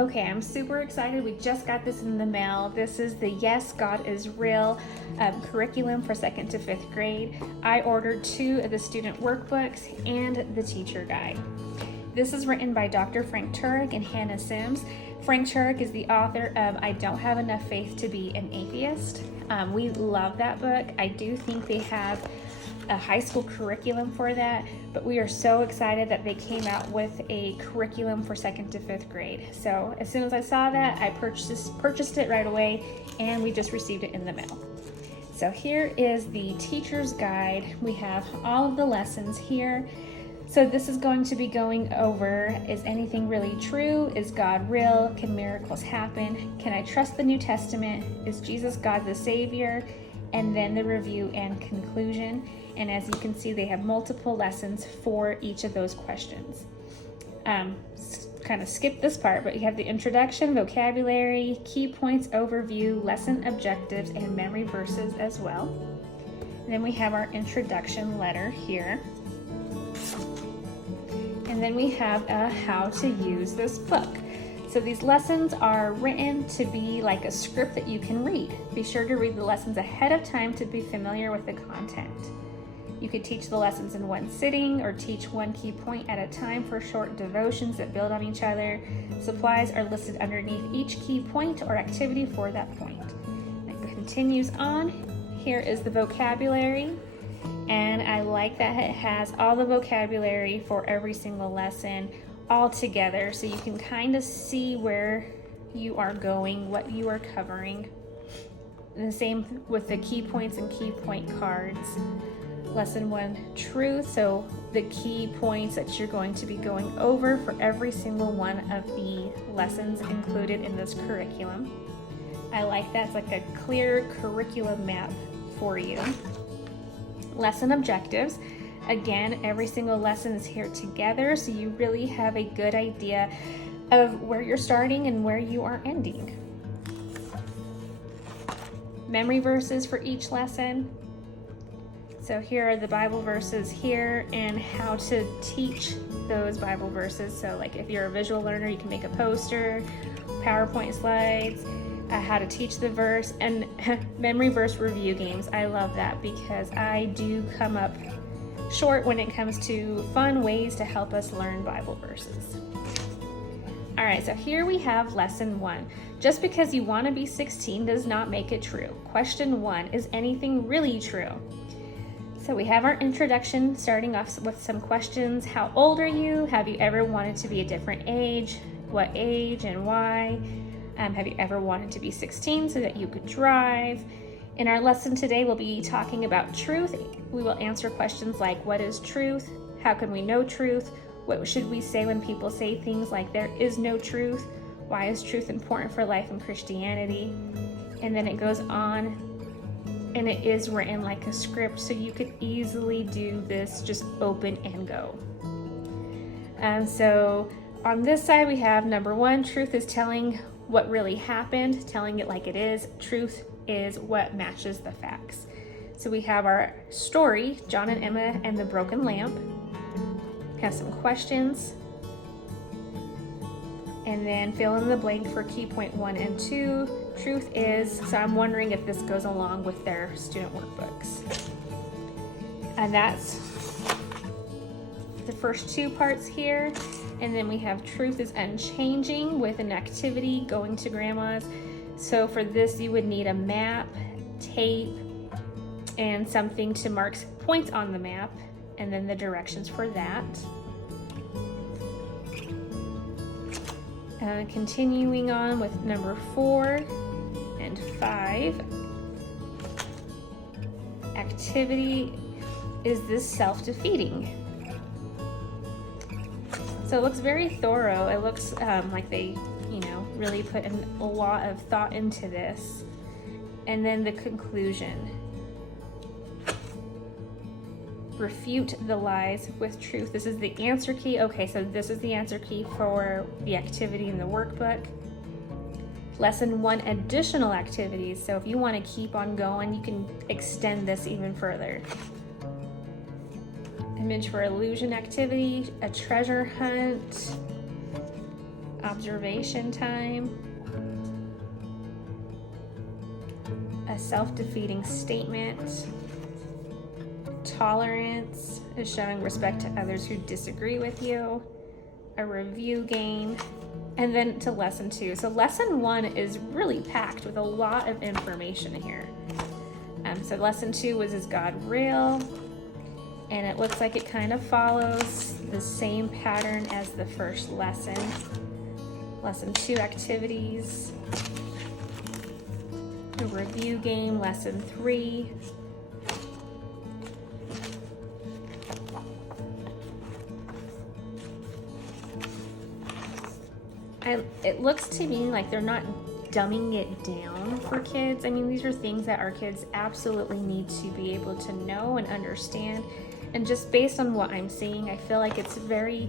Okay, I'm super excited. We just got this in the mail. This is the Yes, God is Real curriculum for 2nd to 5th grade. I ordered 2 of the student workbooks and the teacher guide. This is written by Dr. Frank Turek and Hanna. Frank Turek is the author of I Don't Have Enough Faith to Be an Atheist. We love that book. I do think they have a high school curriculum for that, but we are so excited that they came out with a curriculum for 2nd to 5th grade. So as soon as I saw that, I purchased it right away, and we just received it in the mail. So here is the teacher's guide. We have all of the lessons here. So this is going to be going over, is anything really true? Is God real? Can miracles happen? Can I trust the New Testament? Is Jesus God the Savior? And then the review and conclusion. And as you can see, they have multiple lessons for each of those questions. Kind of skip this part, but you have the introduction, vocabulary, key points, overview, lesson objectives, and memory verses as well. And then we have our introduction letter here. And then we have how to use this book. So these lessons are written to be like a script that you can read. Be sure to read the lessons ahead of time to be familiar with the content. You could teach the lessons in one sitting or teach one key point at a time for short devotions that build on each other. Supplies are listed underneath each key point or activity for that point. It continues on. Here is the vocabulary. And I like that it has all the vocabulary for every single lesson all together, so you can kind of see where you are going, what you are covering. And the same with the key points and key point cards. Lesson 1, truth. So the key points that you're going to be going over for every single one of the lessons included in this curriculum. I like that. It's like a clear curriculum map for you. Lesson objectives. Again, every single lesson is here together, so you really have a good idea of where you're starting and where you are ending. Memory verses for each lesson. So here are the Bible verses here and how to teach those Bible verses. So like if you're a visual learner, you can make a poster, PowerPoint slides, how to teach the verse, and memory verse review games. I love that because I do come up short when it comes to fun ways to help us learn Bible verses. All right, so here we have lesson 1. Just because you want to be 16 does not make it true. Question 1, is anything really true? So we have our introduction starting off with some questions. How old are you? Have you ever wanted to be a different age? What age and why? Have you ever wanted to be 16 so that you could drive? In our lesson today, we'll be talking about truth. We will answer questions like, what is truth? How can we know truth? What should we say when people say things like there is no truth? Why is truth important for life in Christianity? And then it goes on, and it is written like a script, so you could easily do this, just open and go. So on this side, we have number 1, truth is telling what really happened, telling it like it is. Truth is what matches the facts. So we have our story, John and Emma and the broken lamp. Have some questions. And then fill in the blank for key point 1 and 2. Truth is, so I'm wondering if this goes along with their student workbooks. And that's the first 2 parts here. And then we have truth is unchanging with an activity, going to grandma's. So for this, you would need a map, tape, and something to mark points on the map, and then the directions for that. Continuing on with number 4 and 5. Activity, is this self-defeating? So it looks very thorough. It looks like they, really put in a lot of thought into this. And then the conclusion. Refute the lies with truth. This is the answer key. Okay, so this is the answer key for the activity in the workbook. Lesson 1, additional activities. So if you want to keep on going, you can extend this even further. Image for illusion activity, a treasure hunt, observation time, a self-defeating statement, tolerance is showing respect to others who disagree with you, a review game, and then to lesson 2. So lesson 1 is really packed with a lot of information here. So lesson 2 was, is God real? And it looks like it kind of follows the same pattern as the first lesson. Lesson 2 activities, a review game, lesson 3. It looks to me like they're not dumbing it down for kids. I mean, these are things that our kids absolutely need to be able to know and understand. And just based on what I'm seeing, I feel like it's very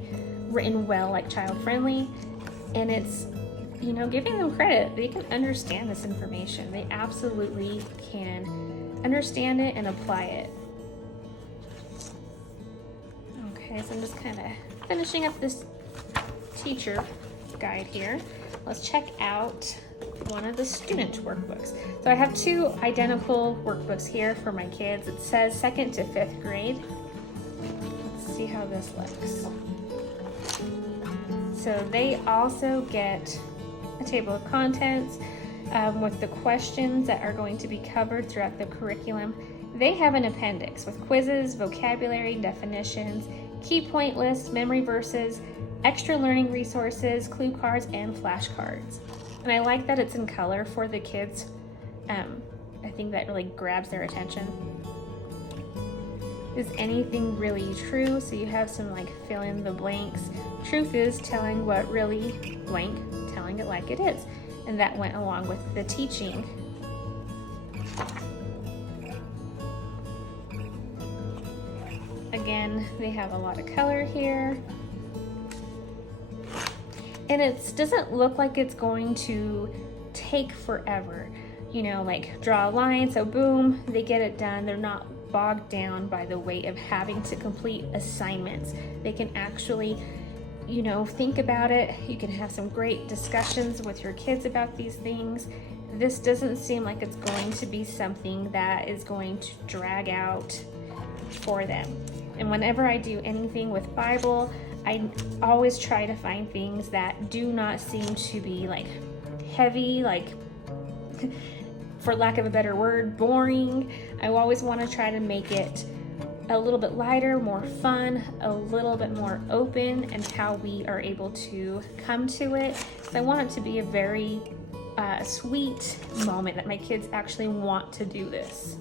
written well, like child-friendly. And it's, you know, giving them credit. They can understand this information. They absolutely can understand it and apply it. Okay, so I'm just kind of finishing up this teacher guide here. Let's check out one of the student workbooks. So I have 2 identical workbooks here for my kids. It says 2nd to 5th grade. Let's see how this looks. So they also get a table of contents with the questions that are going to be covered throughout the curriculum. They have an appendix with quizzes, vocabulary, definitions, key point lists, memory verses, extra learning resources, clue cards, and flashcards. And I like that it's in color for the kids. I think that really grabs their attention. Is anything really true? So you have some like fill in the blanks. Truth is telling what really blank, telling it like it is. And that went along with the teaching. Again, they have a lot of color here. And it doesn't look like it's going to take forever. You know, like draw a line, so boom, they get it done. They're not bogged down by the weight of having to complete assignments. They can actually, you know, think about it. You can have some great discussions with your kids about these things. This doesn't seem like it's going to be something that is going to drag out for them. And whenever I do anything with Bible, I always try to find things that do not seem to be like heavy, like for lack of a better word, boring. I always want to try to make it a little bit lighter, more fun, a little bit more open, and how we are able to come to it. So I want it to be a very sweet moment that my kids actually want to do this.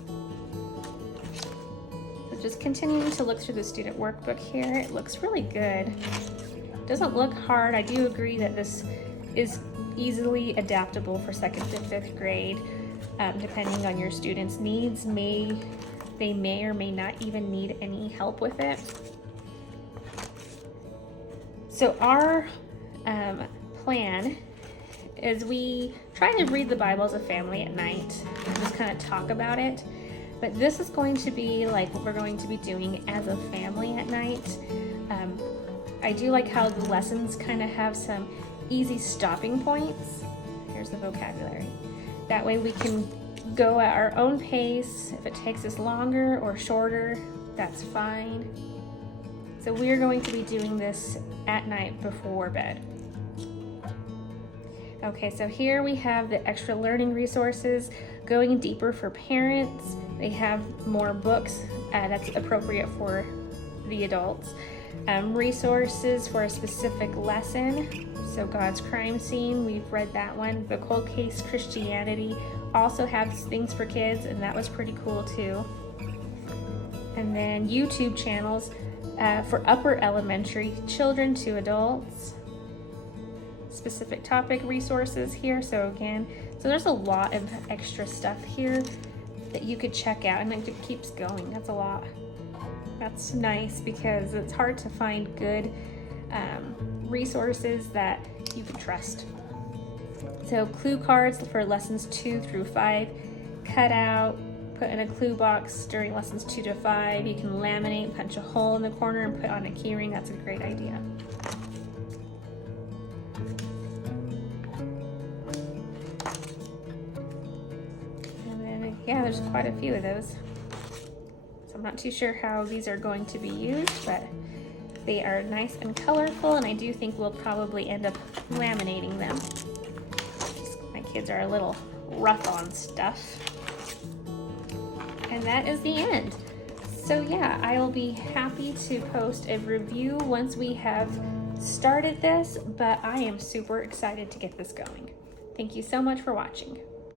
Just continuing to look through the student workbook here. It looks really good. Doesn't look hard. I do agree that this is easily adaptable for 2nd to 5th grade, depending on your students' needs. They may or may not even need any help with it. So our plan is we try to read the Bible as a family at night and just kind of talk about it. But this is going to be like what we're going to be doing as a family at night. I do like how the lessons kind of have some easy stopping points. Here's the vocabulary. That way we can go at our own pace. If it takes us longer or shorter, that's fine. So we're going to be doing this at night before bed. Okay, so here we have the extra learning resources, going deeper for parents. They have more books that's appropriate for the adults. Resources for a specific lesson. So God's crime scene, we've read that one. The Cold Case Christianity also has things for kids, and that was pretty cool too. And then YouTube channels for upper elementary children to adults. Specific topic resources here. So there's a lot of extra stuff here that you could check out, and it keeps going. That's a lot. That's nice because it's hard to find good resources that you can trust. So clue cards for lessons 2 through 5, cut out, put in a clue box during lessons 2 to 5. You can laminate, punch a hole in the corner and put on a key ring. That's a great idea. Yeah, there's quite a few of those. So I'm not too sure how these are going to be used, but they are nice and colorful, and I do think we'll probably end up laminating them. My kids are a little rough on stuff. And that is the end. So yeah, I'll be happy to post a review once we have started this, but I am super excited to get this going. Thank you so much for watching.